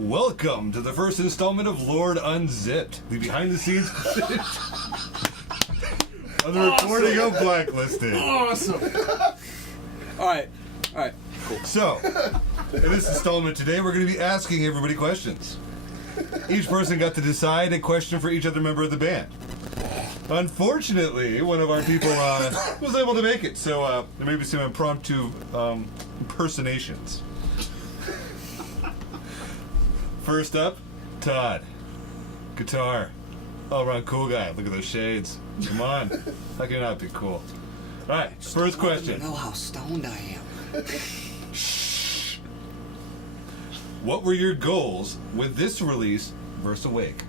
Welcome to the first installment of Lord Unzipped, the behind-the-scenes of the recording of Blacklisted. Awesome. All right, cool. So, in this installment today, we're going to be asking everybody questions. Each person got to decide a question for each other member of the band. Unfortunately, one of our people was able to make it, so there may be some impromptu impersonations. First up, Todd. Guitar. All-around cool guy. Look at those shades. Come on. How can you not be cool? All right, first question. You know how stoned I am. Shh. What were your goals with this release versus Awake?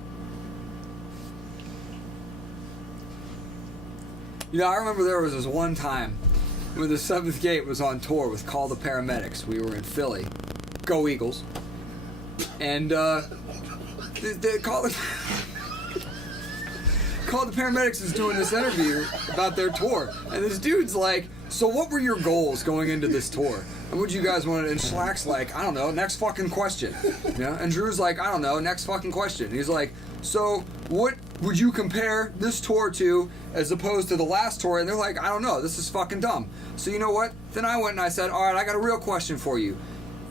You know, I remember there was this one time when the Seventh Gate was on tour with Call the Paramedics. We were in Philly. Go Eagles. And they Call the Paramedics is doing this interview about their tour. And this dude's like, so what were your goals going into this tour? And what you guys wanted? And Schlack's like, I don't know, next fucking question. You know? And Drew's like, I don't know, next fucking question. And he's like, so what would you compare this tour to as opposed to the last tour? And they're like, I don't know, this is fucking dumb. So you know what? Then I went and I said, all right, I got a real question for you.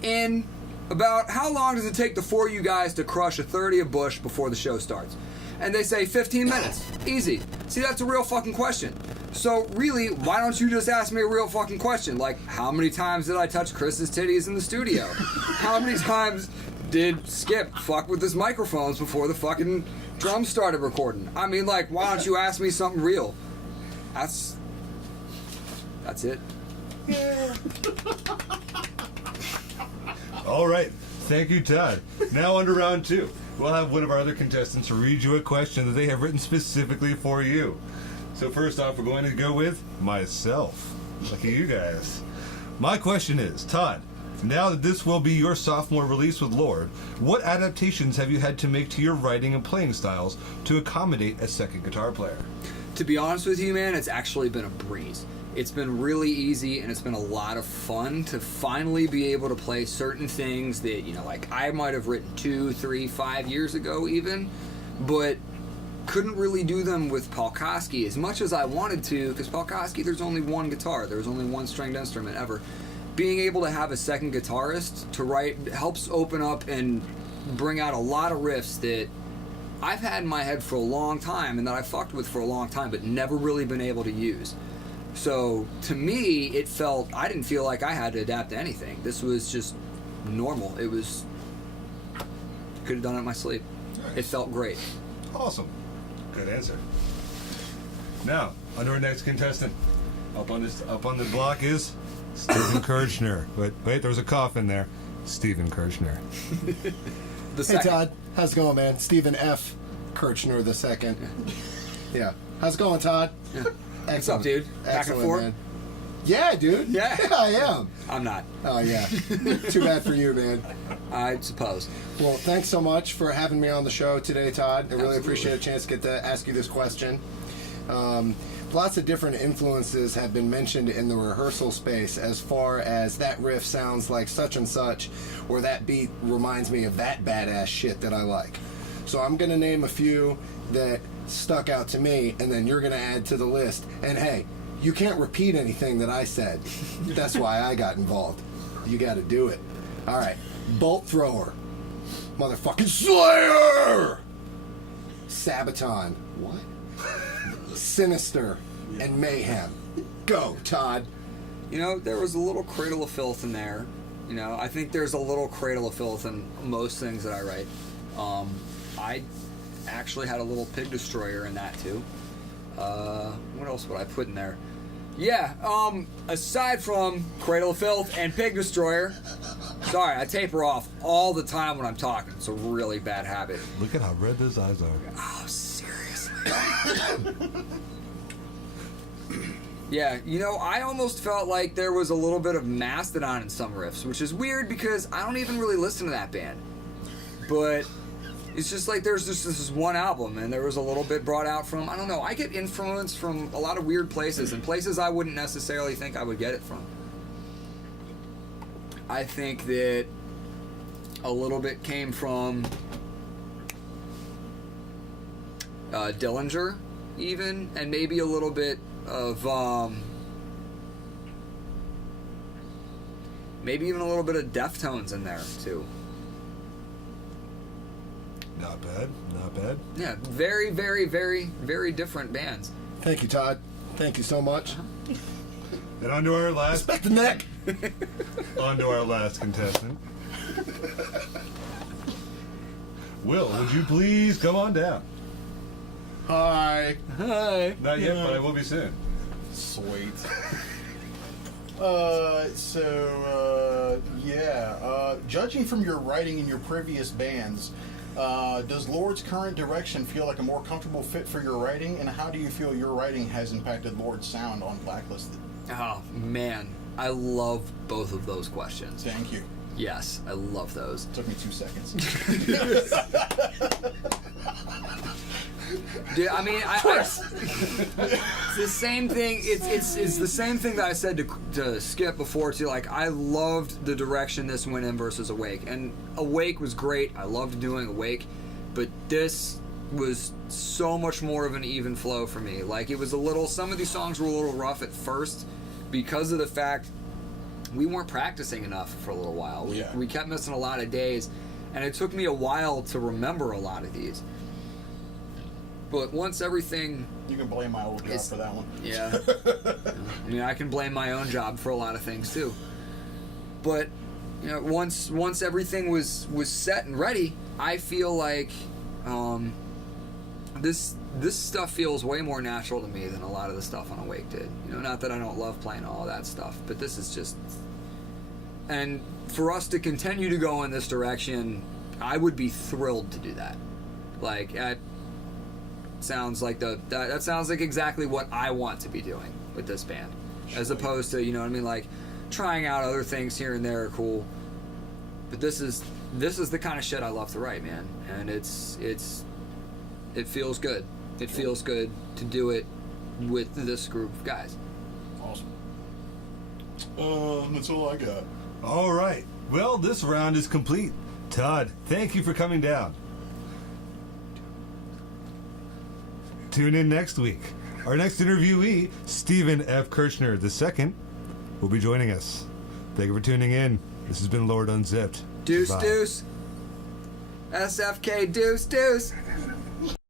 In about how long does it take the four of you guys to crush a 30 of Bush before the show starts? And they say 15 minutes. Easy. See, that's a real fucking question. So really, why don't you just ask me a real fucking question? Like, how many times did I touch Chris's titties in the studio? How many times did Skip fuck with his microphones before the fucking drums started recording? I mean, like, why don't you ask me something real? That's it. Yeah. All right. Thank you, Todd. Now on to round two. We'll have one of our other contestants read you a question that they have written specifically for you. So first off, we're going to go with myself. Lucky you guys. My question is, Todd, now that this will be your sophomore release with Lord, what adaptations have you had to make to your writing and playing styles to accommodate a second guitar player? To be honest with you, man, it's actually been a breeze. It's been really easy, and it's been a lot of fun to finally be able to play certain things that, you know, like I might have written 2, 3, 5 years ago even, but couldn't really do them with Polkowski as much as I wanted to, because Polkowski, there's only one guitar. There's only one stringed instrument ever. Being able to have a second guitarist to write helps open up and bring out a lot of riffs that I've had in my head for a long time and that I fucked with for a long time, but never really been able to use. So, to me, I didn't feel like I had to adapt to anything. This was just normal. It was, could have done it in my sleep. Nice. It felt great. Awesome. Good answer. Now, on to our next contestant. Up on the block is Stephen Kirchner. But wait, there was a cough in there. Stephen Kirchner. Hey, Todd. How's it going, man? Stephen F. Kirchner the second. Yeah. How's it going, Todd? Yeah. What's up, dude? Back and forth? Man. Yeah, dude. Yeah. I am. I'm not. Oh, yeah. Too bad for you, man. I suppose. Well, thanks so much for having me on the show today, Todd. I really Absolutely. appreciate a chance to get to ask you this question. Lots of different influences have been mentioned in the rehearsal space as far as that riff sounds like such and such, or that beat reminds me of that badass shit that I like. So I'm going to name a few that stuck out to me, and then you're going to add to the list. And hey, you can't repeat anything that I said. That's why I got involved. You got to do it. All right. Bolt Thrower. Motherfucking Slayer! Sabaton. What? Sinister and Mayhem. Go, Todd. You know, there was a little Cradle of Filth in there. You know, I think there's a little Cradle of Filth in most things that I write. I actually had a little Pig Destroyer in that too. What else would I put in there? Yeah, aside from Cradle of Filth and Pig Destroyer, sorry, I taper off all the time when I'm talking. It's a really bad habit. Look at how red those eyes are. Oh, seriously. Yeah, you know, I almost felt like there was a little bit of Mastodon in some riffs, which is weird because I don't even really listen to that band. But it's just like there's just this one album, and there was a little bit brought out from, I don't know, I get influence from a lot of weird places, and places I wouldn't necessarily think I would get it from. I think that A little bit came from Dillinger, even, and maybe a little bit of maybe even a little bit of Deftones in there too. Not bad, not bad. Yeah, very, very, very, very different bands. Thank you, Todd. Thank you so much. And on to our last, Respect the neck. on to our last contestant. Will, would you please come on down? Hi. Hi. Not yet, but I will be soon. Sweet. Judging from your writing in your previous bands, does Lord's current direction feel like a more comfortable fit for your writing, and how do you feel your writing has impacted Lord's sound on Blacklisted? Oh man, I love both of those questions. Thank you. Yes, I love those. Took me 2 seconds. Dude, I mean, it's the same thing. It's the same thing that I said to Skip before too. Like, I loved the direction this went in versus Awake, and Awake was great. I loved doing Awake, but this was so much more of an even flow for me. Like, it was a little. Some of these songs were a little rough at first because of the fact we weren't practicing enough for a little while. We kept missing a lot of days, and it took me a while to remember a lot of these. But once everything... You can blame my old job for that one. Yeah. I mean, I can blame my own job for a lot of things, too. But, you know, once everything was set and ready, I feel like this stuff feels way more natural to me than a lot of the stuff on Awake did. You know, not that I don't love playing all that stuff, but this is just... And for us to continue to go in this direction, I would be thrilled to do that. Like, sounds like that sounds like exactly what I want to be doing with this band, as opposed to, you know what I mean, like trying out other things here and there are cool, but this is the kind of shit I love to write, man, and it feels good. It feels good to do it with this group of guys. Awesome. That's all I got. All right. Well, this round is complete. Todd, thank you for coming down. Tune in next week. Our next interviewee, Stephen F. Kirchner II, will be joining us. Thank you for tuning in. This has been Lord Unzipped. Deuce, Bye. deuce. SFK, deuce, deuce.